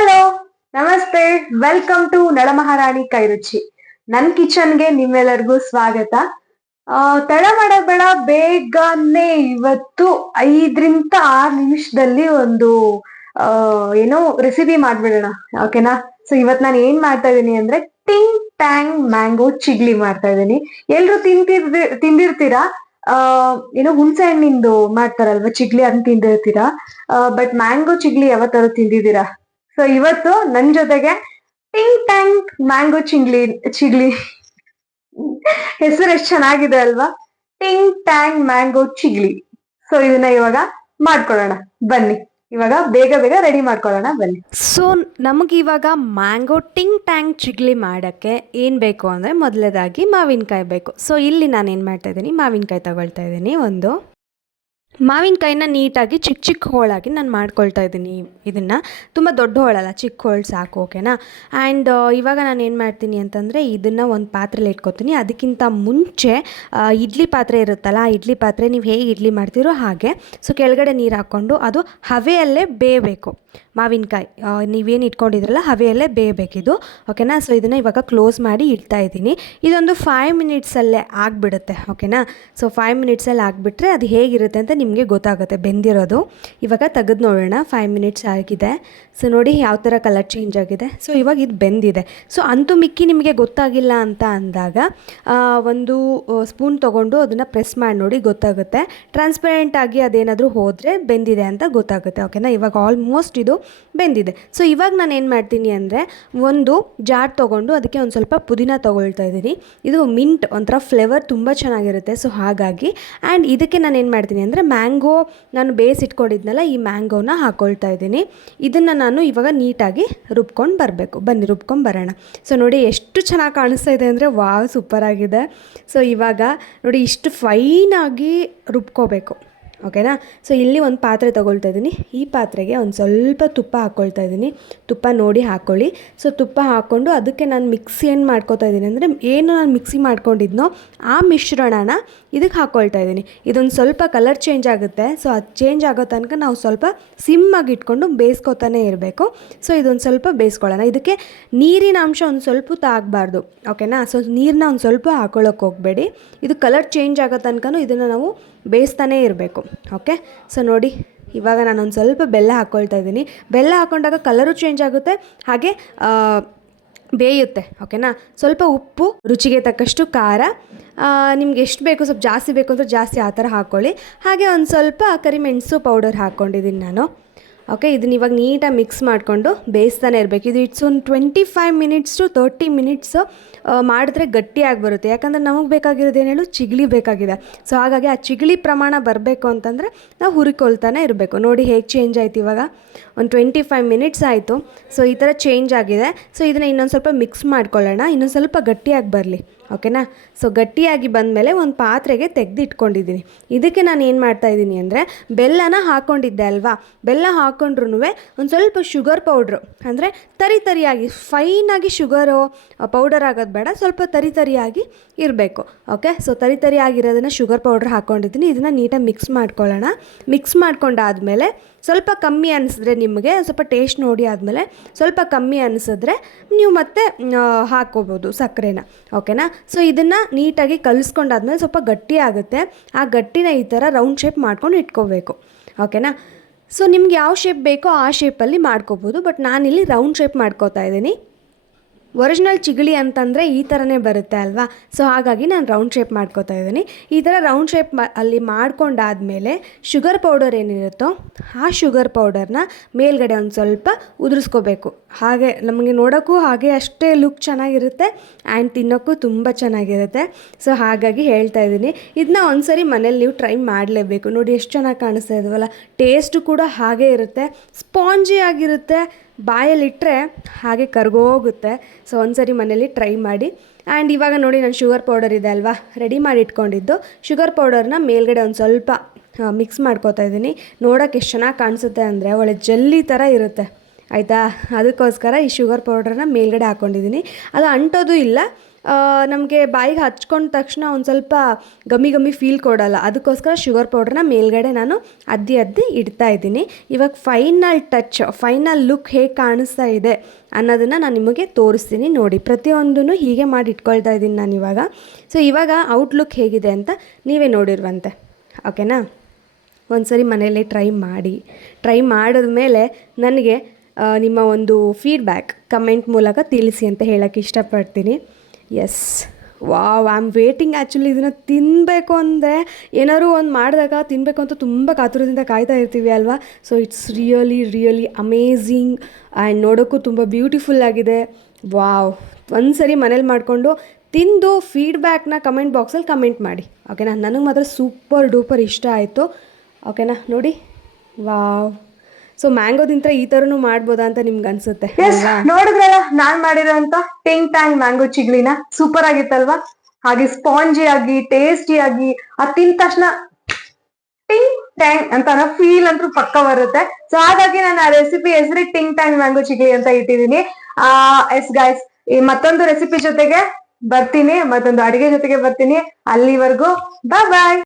Hello, ನಮಸ್ತೆ, welcome to ನಳಮಹಾರಾಣಿ ಕೈರುಚಿ. ನನ್ ಕಿಚನ್ಗೆ ನಿಮ್ಮೆಲ್ಲರಿಗೂ ಸ್ವಾಗತ. ತಡ ಮಾಡಕ್ ಬೇಡ, ಬೇಗನೆ ಇವತ್ತು 5 ರಿಂದ 6 ನಿಮಿಷದಲ್ಲಿ ಒಂದು ಆ ಏನೋ ರೆಸಿಪಿ ಮಾಡ್ಬಿಡೋಣ. ಓಕೆನಾ? ಸೊ ಇವತ್ ನಾನು ಏನ್ ಮಾಡ್ತಾ ಇದೀನಿ ಅಂದ್ರೆ ಟಿಂಗ್ ಟ್ಯಾಂಗ್ ಮ್ಯಾಂಗೋ ಚಿಗ್ಲಿ ಮಾಡ್ತಾ ಇದೀನಿ. ಎಲ್ರು ತಿಂದಿರ್ತೀರಾ. ಆ ಏನೋ ಹುಣಸೆ ಹಣ್ಣಿಂದು ಮಾಡ್ತಾರಲ್ವಾ ಚಿಗ್ಲಿ, ಅಂತ ತಿಂದಿರ್ತೀರಾ. ಬಟ್ ಮ್ಯಾಂಗೋ ಚಿಗ್ಲಿ ಯಾವತ್ತಾದ್ರು ತಿಂದಿದ್ದೀರಾ? ಸೊ ಇವತ್ತು ನನ್ ಜೊತೆಗೆ ಟಿಂಗ್ ಟ್ಯಾಂಗ್ ಮ್ಯಾಂಗೋ ಚಿಗ್ಲಿ ಹೆಸರು ಎಷ್ಟು ಚೆನ್ನಾಗಿದೆ ಅಲ್ವಾ? ಟಿಂಗ್ ಟ್ಯಾಂಗ್ ಮ್ಯಾಂಗೋ ಚಿಗ್ಲಿ. ಸೊ ಇದನ್ನ ಇವಾಗ ಮಾಡ್ಕೊಳ್ಳೋಣ ಬನ್ನಿ. ಇವಾಗ ಬೇಗ ಬೇಗ ರೆಡಿ ಮಾಡ್ಕೊಳ್ಳೋಣ ಬನ್ನಿ. ಸೊ ನಮಗೆ ಇವಾಗ ಮ್ಯಾಂಗೋ ಟಿಂಗ್ ಟ್ಯಾಂಗ್ ಚಿಗ್ಲಿ ಮಾಡೋಕ್ಕೆ ಏನು ಬೇಕು ಅಂದರೆ ಮೊದಲನೇದಾಗಿ ಮಾವಿನಕಾಯಿ ಬೇಕು. ಸೊ ಇಲ್ಲಿ ನಾನು ಏನು ಮಾಡ್ತಾಯಿದ್ದೀನಿ, ಮಾವಿನಕಾಯಿ ತಗೊಳ್ತಾ ಇದ್ದೀನಿ. ಒಂದು ಮಾವಿನಕಾಯಿನ ನೀಟಾಗಿ ಚಿಕ್ಕ ಚಿಕ್ಕ ಹೋಳಾಗಿ ನಾನು ಮಾಡ್ಕೊಳ್ತಾ ಇದ್ದೀನಿ. ಇದನ್ನು ತುಂಬ ದೊಡ್ಡ ಹೋಳಲ್ಲ, ಚಿಕ್ಕ ಹೋಳು ಸಾಕು. ಓಕೆನಾ? ಆ್ಯಂಡ್ ಇವಾಗ ನಾನು ಏನು ಮಾಡ್ತೀನಿ ಅಂತಂದರೆ ಇದನ್ನು ಒಂದು ಪಾತ್ರೆಲಿ ಇಟ್ಕೊತೀನಿ. ಅದಕ್ಕಿಂತ ಮುಂಚೆ ಇಡ್ಲಿ ಪಾತ್ರೆ ಇರುತ್ತಲ್ಲ, ಆ ಇಡ್ಲಿ ಪಾತ್ರೆ ನೀವು ಹೇಗೆ ಇಡ್ಲಿ ಮಾಡ್ತೀರೋ ಹಾಗೆ ಸೊ ಕೆಳಗಡೆ ನೀರು ಹಾಕ್ಕೊಂಡು ಅದು ಹವೆಯಲ್ಲೇ ಬೇಯಬೇಕು. ಮಾವಿನಕಾಯಿ ನೀವೇನು ಇಟ್ಕೊಂಡಿದ್ರಲ್ಲ ಹವೆಯಲ್ಲೇ ಬೇಯಬೇಕಿದು. ಓಕೆನಾ? ಸೊ ಇದನ್ನು ಇವಾಗ ಕ್ಲೋಸ್ ಮಾಡಿ ಇಡ್ತಾ ಇದ್ದೀನಿ. ಇದೊಂದು 5 ಮಿನಿಟ್ಸಲ್ಲೇ ಆಗಿಬಿಡುತ್ತೆ. ಓಕೆನಾ? ಸೊ 5 ಮಿನಿಟ್ಸಲ್ಲಿ ಆಗಿಬಿಟ್ರೆ ಅದು ಹೇಗಿರುತ್ತೆ ಅಂತ ನಿಮಗೆ ಗೊತ್ತಾಗುತ್ತೆ ಬೆಂದಿರೋದು. ಇವಾಗ ತೆಗೆದು ನೋಡೋಣ. 5 ಮಿನಿಟ್ಸ್ ಆಗಿದೆ. ಸೊ ನೋಡಿ ಯಾವ ಥರ ಕಲರ್ ಚೇಂಜ್ ಆಗಿದೆ. ಸೊ ಇವಾಗ ಇದು ಬೆಂದಿದೆ. ಸೊ ಅಂತೂ ಮಿಕ್ಕಿ ನಿಮಗೆ ಗೊತ್ತಾಗಿಲ್ಲ ಅಂತ ಅಂದಾಗ ಒಂದು ಸ್ಪೂನ್ ತೊಗೊಂಡು ಅದನ್ನು ಪ್ರೆಸ್ ಮಾಡಿ ನೋಡಿ, ಗೊತ್ತಾಗುತ್ತೆ. ಟ್ರಾನ್ಸ್ಪರೆಂಟಾಗಿ ಅದೇನಾದರೂ ಹೋದರೆ ಬೆಂದಿದೆ ಅಂತ ಗೊತ್ತಾಗುತ್ತೆ. ಓಕೆನಾ? ಇವಾಗ ಆಲ್ಮೋಸ್ಟ್ ಇದು ಬೆಂದಿದೆ. ಸೊ ಇವಾಗ ನಾನು ಏನು ಮಾಡ್ತೀನಿ ಅಂದರೆ ಒಂದು ಜಾರ್ ತೊಗೊಂಡು ಅದಕ್ಕೆ ಒಂದು ಸ್ವಲ್ಪ ಪುದೀನ ತೊಗೊಳ್ತಾ ಇದ್ದೀನಿ. ಇದು ಮಿಂಟ್ ಒಂಥರ ಫ್ಲೇವರ್ ತುಂಬ ಚೆನ್ನಾಗಿರುತ್ತೆ. ಸೊ ಹಾಗಾಗಿ ಆ್ಯಂಡ್ ಇದಕ್ಕೆ ನಾನು ಏನು ಮಾಡ್ತೀನಿ ಅಂದರೆ ಮ್ಯಾಂಗೋ ನಾನು ಬೇಯಿಸಿಟ್ಕೊಂಡಿದ್ನಲ್ಲ, ಈ ಮ್ಯಾಂಗೋನ ಹಾಕ್ಕೊಳ್ತಾ ಇದ್ದೀನಿ. ಇದನ್ನು ನಾನು ಇವಾಗ ನೀಟಾಗಿ ರುಬ್ಕೊಂಡು ಬರಬೇಕು. ಬನ್ನಿ ರುಬ್ಕೊಂಡು ಬರೋಣ. ಸೊ ನೋಡಿ ಎಷ್ಟು ಚೆನ್ನಾಗಿ ಕಾಣಿಸ್ತಾ ಇದೆ ಅಂದರೆ ವಾವ್, ಸೂಪರಾಗಿದೆ. ಸೊ ಇವಾಗ ನೋಡಿ ಇಷ್ಟು ಫೈನಾಗಿ ರುಬ್ಕೋಬೇಕು. ಓಕೆನಾ? ಸೊ ಇಲ್ಲಿ ಒಂದು ಪಾತ್ರೆ ತೊಗೊಳ್ತಾ ಇದ್ದೀನಿ. ಈ ಪಾತ್ರೆಗೆ ಒಂದು ಸ್ವಲ್ಪ ತುಪ್ಪ ಹಾಕ್ಕೊಳ್ತಾ ಇದ್ದೀನಿ. ತುಪ್ಪ ನೋಡಿ ಹಾಕ್ಕೊಳ್ಳಿ. ಸೊ ತುಪ್ಪ ಹಾಕ್ಕೊಂಡು ಅದಕ್ಕೆ ನಾನು ಮಿಕ್ಸಿ ಏನು ಮಾಡ್ಕೊತಾ ಇದ್ದೀನಿ ಅಂದರೆ ಏನು ನಾನು ಮಿಕ್ಸಿ ಮಾಡ್ಕೊಂಡಿದ್ನೋ ಆ ಮಿಶ್ರಣನ ಇದಕ್ಕೆ ಹಾಕ್ಕೊಳ್ತಾ ಇದ್ದೀನಿ. ಇದೊಂದು ಸ್ವಲ್ಪ ಕಲರ್ ಚೇಂಜ್ ಆಗುತ್ತೆ. ಸೊ ಅದು ಚೇಂಜ್ ಆಗೋ ತನಕ ನಾವು ಸ್ವಲ್ಪ ಸಿಮ್ಮಾಗಿ ಇಟ್ಕೊಂಡು ಬೇಯಿಸ್ಕೊತಾನೆ ಇರಬೇಕು. ಸೊ ಇದೊಂದು ಸ್ವಲ್ಪ ಬೇಯಿಸ್ಕೊಳ್ಳೋಣ. ಇದಕ್ಕೆ ನೀರಿನ ಅಂಶ ಒಂದು ಸ್ವಲ್ಪ ತಾಗಬಾರ್ದು. ಓಕೆನಾ? ಸೊ ನೀರನ್ನ ಒಂದು ಸ್ವಲ್ಪ ಹಾಕೊಳ್ಳೋಕೆ ಹೋಗಬೇಡಿ. ಇದು ಕಲರ್ ಚೇಂಜ್ ಆಗೋ ತನಕ ಇದನ್ನು ನಾವು ಬೇಯಿಸ್ತಾನೇ ಇರಬೇಕು. ಓಕೆ? ಸೊ ನೋಡಿ ಇವಾಗ ನಾನೊಂದು ಸ್ವಲ್ಪ ಬೆಲ್ಲ ಹಾಕ್ಕೊಳ್ತಾ ಇದ್ದೀನಿ. ಬೆಲ್ಲ ಹಾಕ್ಕೊಂಡಾಗ ಕಲರು ಚೇಂಜ್ ಆಗುತ್ತೆ, ಹಾಗೆ ಬೇಯುತ್ತೆ. ಓಕೆನಾ? ಸ್ವಲ್ಪ ಉಪ್ಪು, ರುಚಿಗೆ ತಕ್ಕಷ್ಟು ಖಾರ, ನಿಮ್ಗೆ ಎಷ್ಟು ಬೇಕು, ಸ್ವಲ್ಪ ಜಾಸ್ತಿ ಬೇಕು ಅಂದರೆ ಜಾಸ್ತಿ ಆ ಥರ ಹಾಕ್ಕೊಳ್ಳಿ. ಹಾಗೆ ಒಂದು ಸ್ವಲ್ಪ ಕರಿಮೆಣಸು ಪೌಡರ್ ಹಾಕ್ಕೊಂಡಿದ್ದೀನಿ ನಾನು. ಓಕೆ? ಇದನ್ನ ಇವಾಗ ನೀಟಾಗಿ ಮಿಕ್ಸ್ ಮಾಡಿಕೊಂಡು ಬೇಯಿಸ್ತಾನೆ ಇರಬೇಕು. ಇದು ಇಟ್ಸ್ ಒಂದು 25 ಮಿನಿಟ್ಸ್ ಟು 30 ಮಿನಿಟ್ಸು ಮಾಡಿದ್ರೆ ಗಟ್ಟಿಯಾಗಿ ಬರುತ್ತೆ. ಯಾಕಂದರೆ ನಮಗೆ ಬೇಕಾಗಿರೋದು ಏನು ಹೇಳು, ಚಿಗ್ಲಿ ಬೇಕಾಗಿದೆ. ಸೊ ಹಾಗಾಗಿ ಆ ಚಿಗ್ಲಿ ಪ್ರಮಾಣ ಬರಬೇಕು ಅಂತಂದರೆ ನಾವು ಹುರಿಕೊಳ್ತಾನೆ ಇರಬೇಕು. ನೋಡಿ ಹೇಗೆ ಚೇಂಜ್ ಆಯಿತು. ಇವಾಗ ಒಂದು 25 ಮಿನಿಟ್ಸ್ ಆಯಿತು. ಸೊ ಈ ಥರ ಚೇಂಜ್ ಆಗಿದೆ. ಸೊ ಇದನ್ನು ಇನ್ನೊಂದು ಸ್ವಲ್ಪ ಮಿಕ್ಸ್ ಮಾಡ್ಕೊಳ್ಳೋಣ, ಇನ್ನೊಂದು ಸ್ವಲ್ಪ ಗಟ್ಟಿಯಾಗಿ ಬರಲಿ. ಓಕೆನಾ? ಸೊ ಗಟ್ಟಿಯಾಗಿ ಬಂದಮೇಲೆ ಒಂದು ಪಾತ್ರೆಗೆ ತೆಗೆದು ಇಟ್ಕೊಂಡಿದ್ದೀನಿ. ಇದಕ್ಕೆ ನಾನು ಏನು ಮಾಡ್ತಾಯಿದ್ದೀನಿ ಅಂದರೆ ಬೆಲ್ಲನ ಹಾಕ್ಕೊಂಡಿದ್ದೆ ಅಲ್ವಾ, ಬೆಲ್ಲ ಹಾಕ್ಕೊಂಡ್ರೂ ಒಂದು ಸ್ವಲ್ಪ ಶುಗರ್ ಪೌಡ್ರು, ಅಂದರೆ ತರಿಯಾಗಿ ಫೈನಾಗಿ ಶುಗರು ಪೌಡರ್ ಆಗೋದು ಬೇಡ, ಸ್ವಲ್ಪ ತರಿಯಾಗಿ ಇರಬೇಕು. ಓಕೆ? ಸೊ ತರಿಯಾಗಿರೋದನ್ನು ಶುಗರ್ ಪೌಡ್ರ್ ಹಾಕ್ಕೊಂಡಿದ್ದೀನಿ. ಇದನ್ನು ನೀಟಾಗಿ ಮಿಕ್ಸ್ ಮಾಡ್ಕೊಳ್ಳೋಣ. ಮಿಕ್ಸ್ ಮಾಡ್ಕೊಂಡಾದಮೇಲೆ ಸ್ವಲ್ಪ ಕಮ್ಮಿ ಅನಿಸಿದ್ರೆ, ನಿಮಗೆ ಸ್ವಲ್ಪ ಟೇಸ್ಟ್ ನೋಡಿ ಆದಮೇಲೆ ಸ್ವಲ್ಪ ಕಮ್ಮಿ ಅನಿಸಿದ್ರೆ ನೀವು ಮತ್ತೆ ಹಾಕ್ಕೋಬೋದು ಸಕ್ಕರೆನ. ಓಕೆನಾ? ಸೊ ಇದನ್ನು ನೀಟಾಗಿ ಕಲಿಸ್ಕೊಂಡಾದ್ಮೇಲೆ ಸ್ವಲ್ಪ ಗಟ್ಟಿ ಆಗುತ್ತೆ. ಆ ಗಟ್ಟಿನ ಈ ಥರ ರೌಂಡ್ ಶೇಪ್ ಮಾಡ್ಕೊಂಡು ಇಟ್ಕೋಬೇಕು. ಓಕೆನಾ? ಸೊ ನಿಮ್ಗೆ ಯಾವ ಶೇಪ್ ಬೇಕೋ ಆ ಶೇಪಲ್ಲಿ ಮಾಡ್ಕೋಬೋದು. ಬಟ್ ನಾನಿಲ್ಲಿ ರೌಂಡ್ ಶೇಪ್ ಮಾಡ್ಕೋತಾ ಇದ್ದೀನಿ. ಒರಿಜಿನಲ್ ಚಿಗಳಿ ಅಂತಂದರೆ ಈ ಥರನೇ ಬರುತ್ತೆ ಅಲ್ವಾ. ಸೊ ಹಾಗಾಗಿ ನಾನು ರೌಂಡ್ ಶೇಪ್ ಮಾಡ್ಕೋತಾ ಇದ್ದೀನಿ. ಈ ಥರ ರೌಂಡ್ ಶೇಪ್ ಅಲ್ಲಿ ಮಾಡ್ಕೊಂಡಾದಮೇಲೆ ಶುಗರ್ ಪೌಡರ್ ಏನಿರುತ್ತೋ ಆ ಶುಗರ್ ಪೌಡರ್ನ ಮೇಲ್ಗಡೆ ಒಂದು ಸ್ವಲ್ಪ ಉದುರಿಸ್ಕೋಬೇಕು. ಹಾಗೆ ನಮಗೆ ನೋಡೋಕ್ಕೂ ಹಾಗೆ ಅಷ್ಟೇ ಲುಕ್ ಚೆನ್ನಾಗಿರುತ್ತೆ ಆ್ಯಂಡ್ ತಿನ್ನೋಕ್ಕೂ ತುಂಬ ಚೆನ್ನಾಗಿರುತ್ತೆ. ಸೊ ಹಾಗಾಗಿ ಹೇಳ್ತಾ ಇದ್ದೀನಿ, ಇದನ್ನ ಒಂದ್ಸರಿ ಮನೇಲಿ ನೀವು ಟ್ರೈ ಮಾಡಲೇಬೇಕು. ನೋಡಿ ಎಷ್ಟು ಚೆನ್ನಾಗಿ ಕಾಣಿಸ್ತಾ ಇದ್ವಲ್ಲ. ಟೇಸ್ಟು ಕೂಡ ಹಾಗೇ ಇರುತ್ತೆ, ಸ್ಪಾಂಜಿ ಆಗಿರುತ್ತೆ, ಬಾಯಲ್ಲಿಟ್ಟರೆ ಹಾಗೆ ಕರ್ಗೋಗುತ್ತೆ. ಸೊ ಒಂದ್ಸರಿ ಮನೇಲಿ ಟ್ರೈ ಮಾಡಿ. ಆ್ಯಂಡ್ ಇವಾಗ ನೋಡಿ ನಾನು ಶುಗರ್ ಪೌಡರ್ ಇದೆ ಅಲ್ವಾ ರೆಡಿ ಮಾಡಿ ಇಟ್ಕೊಂಡಿದ್ದು, ಶುಗರ್ ಪೌಡರ್ನ ಮೇಲ್ಗಡೆ ಒಂದು ಸ್ವಲ್ಪ ಮಿಕ್ಸ್ ಮಾಡ್ಕೋತಾ ಇದ್ದೀನಿ. ನೋಡೋಕ್ಕೆ ಎಷ್ಟು ಚೆನ್ನಾಗಿ ಕಾಣಿಸುತ್ತೆ ಅಂದರೆ ಒಳ್ಳೆ ಜಲ್ಲಿ ಥರ ಇರುತ್ತೆ. ಆಯಿತಾ. ಅದಕ್ಕೋಸ್ಕರ ಈ ಶುಗರ್ ಪೌಡ್ರನ್ನ ಮೇಲ್ಗಡೆ ಹಾಕ್ಕೊಂಡಿದ್ದೀನಿ. ಅದು ಅಂಟೋದು ಇಲ್ಲ, ನಮಗೆ ಬಾಯಿಗೆ ಹಚ್ಕೊಂಡ ತಕ್ಷಣ ಒಂದು ಸ್ವಲ್ಪ ಗಮ್ಮಿ ಫೀಲ್ ಕೊಡಲ್ಲ. ಅದಕ್ಕೋಸ್ಕರ ಶುಗರ್ ಪೌಡ್ರನ್ನ ಮೇಲ್ಗಡೆ ನಾನು ಅದ್ದಿ ಇಡ್ತಾ ಇದ್ದೀನಿ. ಇವಾಗ ಫೈನಲ್ ಟಚ್, ಫೈನಲ್ ಲುಕ್ ಹೇಗೆ ಕಾಣಿಸ್ತಾ ಇದೆ ಅನ್ನೋದನ್ನು ನಾನು ನಿಮಗೆ ತೋರಿಸ್ತೀನಿ ನೋಡಿ. ಪ್ರತಿಯೊಂದೂ ಹೀಗೆ ಮಾಡಿ ಇಟ್ಕೊಳ್ತಾ ಇದ್ದೀನಿ ನಾನು ಇವಾಗ. ಸೊ ಇವಾಗ ಔಟ್ಲುಕ್ ಹೇಗಿದೆ ಅಂತ ನೀವೇ ನೋಡಿರುವಂತೆ, ಓಕೆನಾ. ಒಂದ್ಸರಿ ಮನೆಯಲ್ಲೇ ಟ್ರೈ ಮಾಡಿದ್ಮೇಲೆ ನನಗೆ ನಿಮ್ಮ ಒಂದು ಫೀಡ್ಬ್ಯಾಕ್ ಕಮೆಂಟ್ ಮೂಲಕ ತಿಳಿಸಿ ಅಂತ ಹೇಳೋಕ್ಕೆ ಇಷ್ಟಪಡ್ತೀನಿ. Yes, wow, I am waiting actually. ಇದನ್ನು ತಿನ್ನಬೇಕು ಅಂದರೆ, ಏನಾದ್ರು ಒಂದು ಮಾಡಿದಾಗ ತಿನ್ನಬೇಕು ಅಂತ ತುಂಬ ಕಾತುರದಿಂದ ಕಾಯ್ತಾ ಇರ್ತೀವಿ ಅಲ್ವಾ. So it's really amazing and ನೋಡೋಕ್ಕೂ ತುಂಬ ಬ್ಯೂಟಿಫುಲ್ ಆಗಿದೆ. ವಾವ್, ಒಂದು ಸರಿ ಮನೇಲಿ ಮಾಡಿಕೊಂಡು ತಿಂದು ಫೀಡ್ಬ್ಯಾಕ್ನ ಕಮೆಂಟ್ ಬಾಕ್ಸಲ್ಲಿ ಕಮೆಂಟ್ ಮಾಡಿ, ಓಕೆನಾ. ನನಗೆ ಮಾತ್ರ ಸೂಪರ್ ಡೂಪರ್ ಇಷ್ಟ ಆಯಿತು, ಓಕೆನಾ. ನೋಡಿ, ವಾವ್. ಸೊ ಮ್ಯಾಂಗೋದಿಂತ ಈ ಥರನೂ ಮಾಡ್ಬೋದಾ ಅಂತ ನಿಮ್ಗೆ ಅನ್ಸುತ್ತೆ ಅಲ್ವಾ? ನೋಡಿದ್ರಲ್ಲ ನಾನ್ ಮಾಡಿರೋಂತ ಟಿಂಗ್ ಟ್ಯಾಂಗ್ ಮ್ಯಾಂಗೋ ಚಿಗ್ಲಿನ, ಸೂಪರ್ ಆಗಿತ್ತಲ್ವಾ. ಹಾಗೆ ಸ್ಪಾಂಜಿ ಆಗಿ, ಟೇಸ್ಟಿ ಆಗಿ, ಅದು ತಿಂದ ತಕ್ಷಣ ಟಿಂಗ್ ಟ್ಯಾಂಗ್ ಅಂತ ಫೀಲ್ ಅಂತೂ ಪಕ್ಕ ಬರುತ್ತೆ. ಸೊ ಹಾಗಾಗಿ ನಾನು ಆ ರೆಸಿಪಿ ಹೆಸರಿ ಟಿಂಗ್ ಟ್ಯಾಂಗ್ ಮ್ಯಾಂಗೋ ಚಿಗ್ಲಿ ಅಂತ ಇಟ್ಟಿದ್ದೀನಿ. ಎಸ್ ಗೈಸ್, ಈ ಮತ್ತೊಂದು ರೆಸಿಪಿ ಜೊತೆಗೆ ಬರ್ತೀನಿ, ಮತ್ತೊಂದು ಅಡಿಗೆ ಜೊತೆಗೆ ಬರ್ತೀನಿ. ಅಲ್ಲಿವರೆಗೂ ಬಾಯ್.